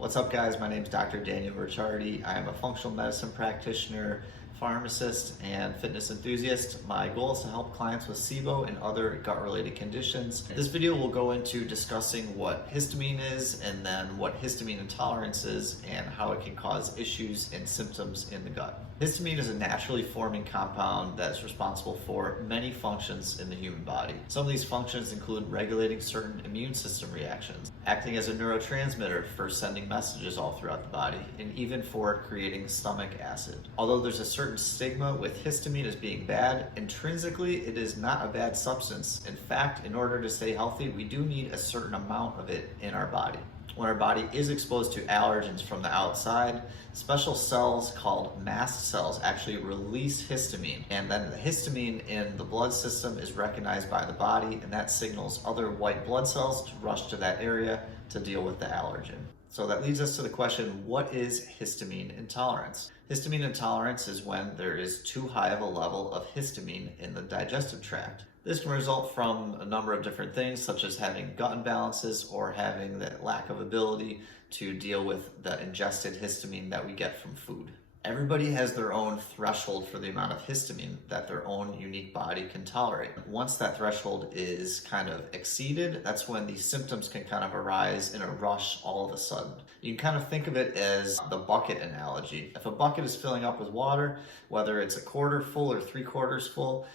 What's up, guys? My name is Dr. Daniel Ricciardi. I am a functional medicine practitioner, pharmacist, and fitness enthusiast. My goal is to help clients with SIBO and other gut-related conditions. This video will go into discussing what histamine is and then what histamine intolerance is and how it can cause issues and symptoms in the gut. Histamine is a naturally forming compound that is responsible for many functions in the human body. Some of these functions include regulating certain immune system reactions, acting as a neurotransmitter for sending messages all throughout the body, and even for creating stomach acid. Although there's a certain stigma with histamine as being bad, intrinsically it is not a bad substance. In fact, in order to stay healthy, we do need a certain amount of it in our body. When our body is exposed to allergens from the outside, special cells called mast cells actually release histamine, and then the histamine in the blood system is recognized by the body, and that signals other white blood cells to rush to that area to deal with the allergen. So that leads us to the question, what is histamine intolerance? Histamine intolerance is when there is too high of a level of histamine in the digestive tract. This can result from a number of different things, such as having gut imbalances or having the lack of ability to deal with the ingested histamine that we get from food. Everybody has their own threshold for the amount of histamine that their own unique body can tolerate. Once that threshold is kind of exceeded, that's when these symptoms can kind of arise in a rush all of a sudden. You can kind of think of it as the bucket analogy. If a bucket is filling up with water, whether it's a quarter full or 3/4 full,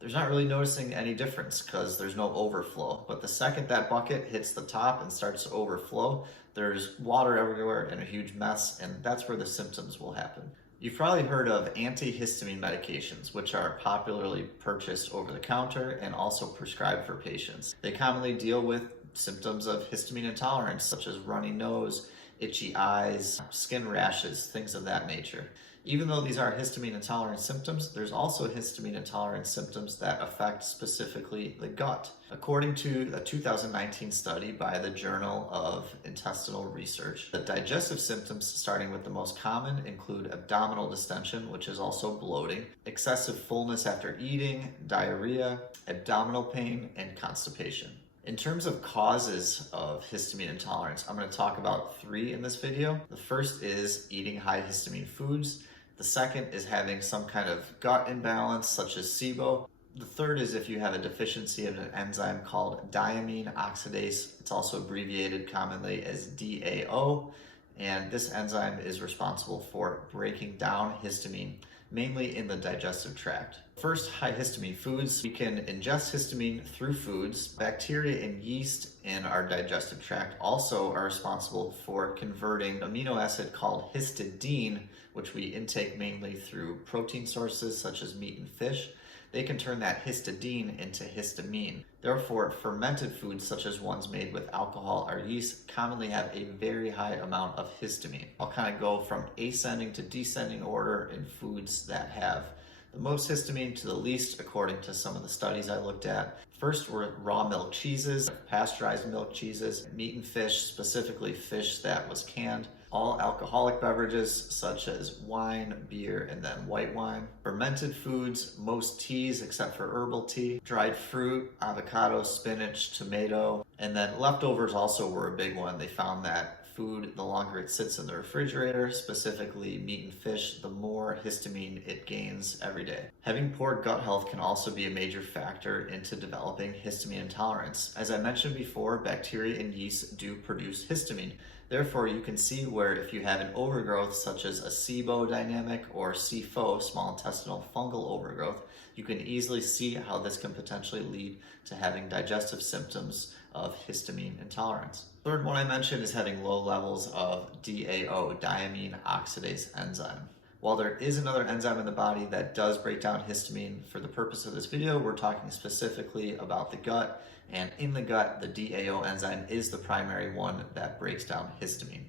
there's not really noticing any difference because there's no overflow. But the second that bucket hits the top and starts to overflow, there's water everywhere and a huge mess, and that's where the symptoms will happen. You've probably heard of antihistamine medications, which are popularly purchased over the counter and also prescribed for patients. They commonly deal with symptoms of histamine intolerance, such as runny nose, itchy eyes, skin rashes, things of that nature. Even though these are histamine intolerant symptoms, there's also histamine intolerant symptoms that affect specifically the gut. According to a 2019 study by the Journal of Intestinal Research, the digestive symptoms, starting with the most common, include abdominal distension, which is also bloating, excessive fullness after eating, diarrhea, abdominal pain, and constipation. In terms of causes of histamine intolerance, I'm going to talk about 3 in this video. The first is eating high histamine foods. The second is having some kind of gut imbalance, such as SIBO. The third is if you have a deficiency of an enzyme called diamine oxidase. It's also abbreviated commonly as DAO, and this enzyme is responsible for breaking down histamine, mainly in the digestive tract. First, high histamine foods. We can ingest histamine through foods. Bacteria and yeast in our digestive tract also are responsible for converting amino acid called histidine, which we intake mainly through protein sources such as meat and fish. They can turn that histidine into histamine. Therefore, fermented foods such as ones made with alcohol or yeast commonly have a very high amount of histamine. I'll kind of go from ascending to descending order in foods that have the most histamine to the least, according to some of the studies I looked at. First were raw milk cheeses, pasteurized milk cheeses, meat and fish, specifically fish that was canned, all alcoholic beverages such as wine, beer, and then white wine, fermented foods, most teas except for herbal tea, dried fruit, avocado, spinach, tomato, and then leftovers also were a big one. They found that food, the longer it sits in the refrigerator, specifically meat and fish, the more histamine it gains every day. Having poor gut health can also be a major factor into developing histamine intolerance. As I mentioned before, bacteria and yeast do produce histamine. Therefore, you can see where if you have an overgrowth such as a SIBO dynamic or SIFO, small intestinal fungal overgrowth, you can easily see how this can potentially lead to having digestive symptoms of histamine intolerance. Third one I mentioned is having low levels of DAO, diamine oxidase enzyme. While there is another enzyme in the body that does break down histamine, for the purpose of this video, we're talking specifically about the gut, and in the gut, the DAO enzyme is the primary one that breaks down histamine.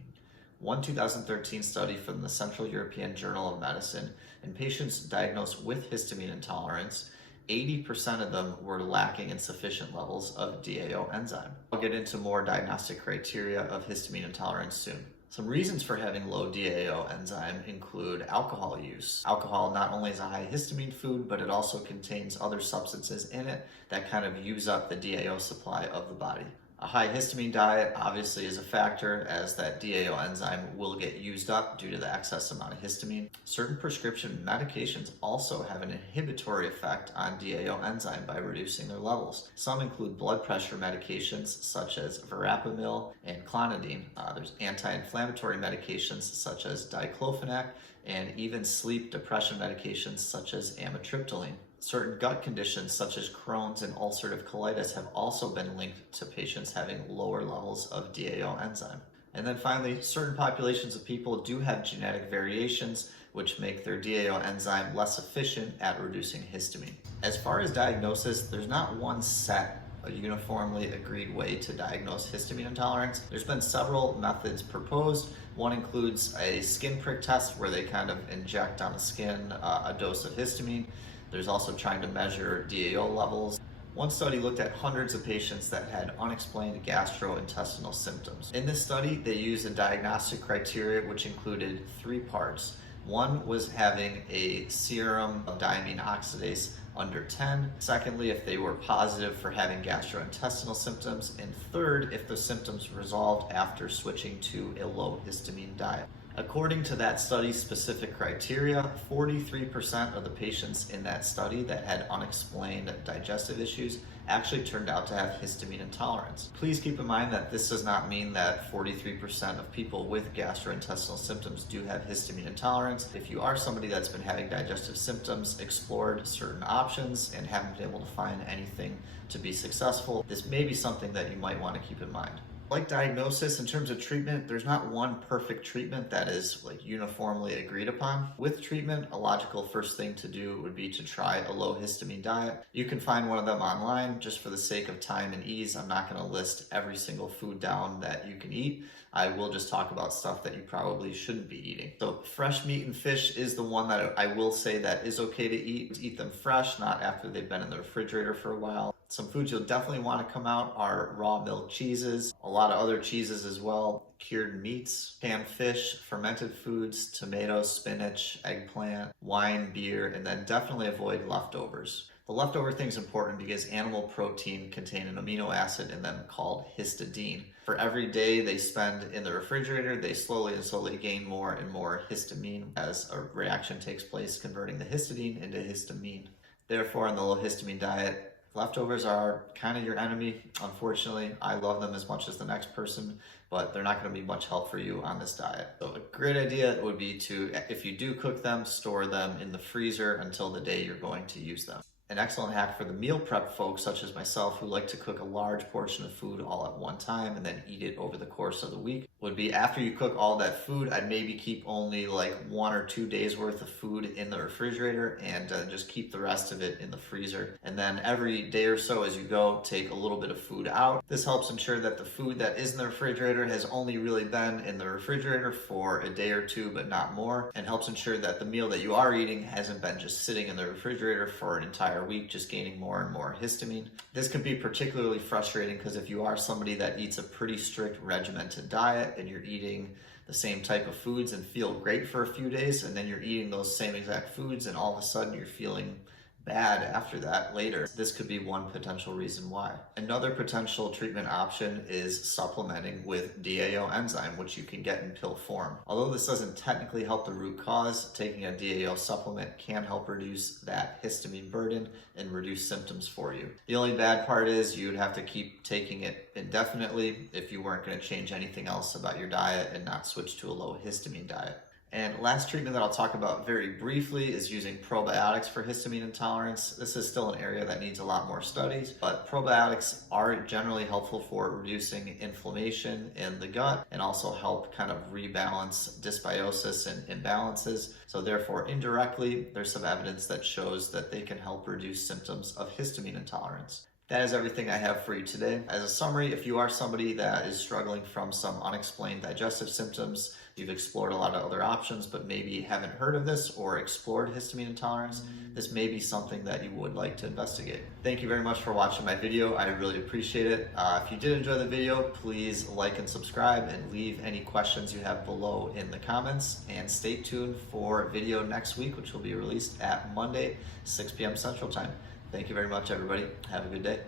One 2013 study from the Central European Journal of Medicine, in patients diagnosed with histamine intolerance, 80% of them were lacking in sufficient levels of DAO enzyme. I'll get into more diagnostic criteria of histamine intolerance soon. Some reasons for having low DAO enzyme include alcohol use. Alcohol not only is a high histamine food, but it also contains other substances in it that kind of use up the DAO supply of the body. A high histamine diet obviously is a factor, as that DAO enzyme will get used up due to the excess amount of histamine. Certain prescription medications also have an inhibitory effect on DAO enzyme by reducing their levels. Some include blood pressure medications such as verapamil and clonidine. There's anti-inflammatory medications such as diclofenac, and even sleep depression medications such as amitriptyline. Certain gut conditions such as Crohn's and ulcerative colitis have also been linked to patients having lower levels of DAO enzyme. And then finally, certain populations of people do have genetic variations which make their DAO enzyme less efficient at reducing histamine. As far as diagnosis, there's not one set, a uniformly agreed way to diagnose histamine intolerance. There's been several methods proposed. One includes a skin prick test where they kind of inject on the skin a dose of histamine. There's also trying to measure DAO levels. One study looked at hundreds of patients that had unexplained gastrointestinal symptoms. In this study, they used a diagnostic criteria which included 3 parts. One was having a serum of diamine oxidase under 10. Secondly, if they were positive for having gastrointestinal symptoms. And third, if the symptoms resolved after switching to a low histamine diet. According to that study's specific criteria, 43% of the patients in that study that had unexplained digestive issues actually turned out to have histamine intolerance. Please keep in mind that this does not mean that 43% of people with gastrointestinal symptoms do have histamine intolerance. If you are somebody that's been having digestive symptoms, explored certain options, and haven't been able to find anything to be successful, this may be something that you might want to keep in mind. Like diagnosis, in terms of treatment, there's not one perfect treatment that is uniformly agreed upon. With treatment, a logical first thing to do would be to try a low histamine diet. You can find one of them online. Just for the sake of time and ease, I'm not going to list every single food down that you can eat. I will just talk about stuff that you probably shouldn't be eating. So fresh meat and fish is the one that I will say that is okay to eat. Eat them fresh, not after they've been in the refrigerator for a while. Some foods you'll definitely want to come out are raw milk cheeses, a lot of other cheeses as well, cured meats, canned fish, fermented foods, tomatoes, spinach, eggplant, wine, beer, and then definitely avoid leftovers. The leftover thing is important because animal protein contain an amino acid in them called histidine. For every day they spend in the refrigerator, they slowly gain more and more histamine as a reaction takes place converting the histidine into histamine. Therefore, in the low histamine diet, leftovers are kind of your enemy. Unfortunately, I love them as much as the next person, but they're not going to be much help for you on this diet. So a great idea would be to, if you do cook them, store them in the freezer until the day you're going to use them. An excellent hack for the meal prep folks such as myself who like to cook a large portion of food all at one time and then eat it over the course of the week would be, after you cook all that food, I'd maybe keep only like 1 or 2 days worth of food in the refrigerator and just keep the rest of it in the freezer. And then every day or so as you go, take a little bit of food out. This helps ensure that the food that is in the refrigerator has only really been in the refrigerator for a day or 2, but not more, and helps ensure that the meal that you are eating hasn't been just sitting in the refrigerator for an entire week, just gaining more and more histamine. This can be particularly frustrating because if you are somebody that eats a pretty strict regimented diet and you're eating the same type of foods and feel great for a few days, and then you're eating those same exact foods and all of a sudden you're feeling bad after that later. This could be one potential reason why. Another potential treatment option is supplementing with DAO enzyme, which you can get in pill form. Although this doesn't technically help the root cause, taking a DAO supplement can help reduce that histamine burden and reduce symptoms for you. The only bad part is you would have to keep taking it indefinitely if you weren't going to change anything else about your diet and not switch to a low histamine diet. And last treatment that I'll talk about very briefly is using probiotics for histamine intolerance. This is still an area that needs a lot more studies, but probiotics are generally helpful for reducing inflammation in the gut and also help kind of rebalance dysbiosis and imbalances. So therefore, indirectly, there's some evidence that shows that they can help reduce symptoms of histamine intolerance. That is everything I have for you today. As a summary, if you are somebody that is struggling from some unexplained digestive symptoms, you've explored a lot of other options, but maybe haven't heard of this or explored histamine intolerance, this may be something that you would like to investigate. Thank you very much for watching my video. I really appreciate it. If you did enjoy the video, please like and subscribe and leave any questions you have below in the comments. And stay tuned for a video next week, which will be released at Monday, 6 p.m. Central Time. Thank you very much, everybody. Have a good day.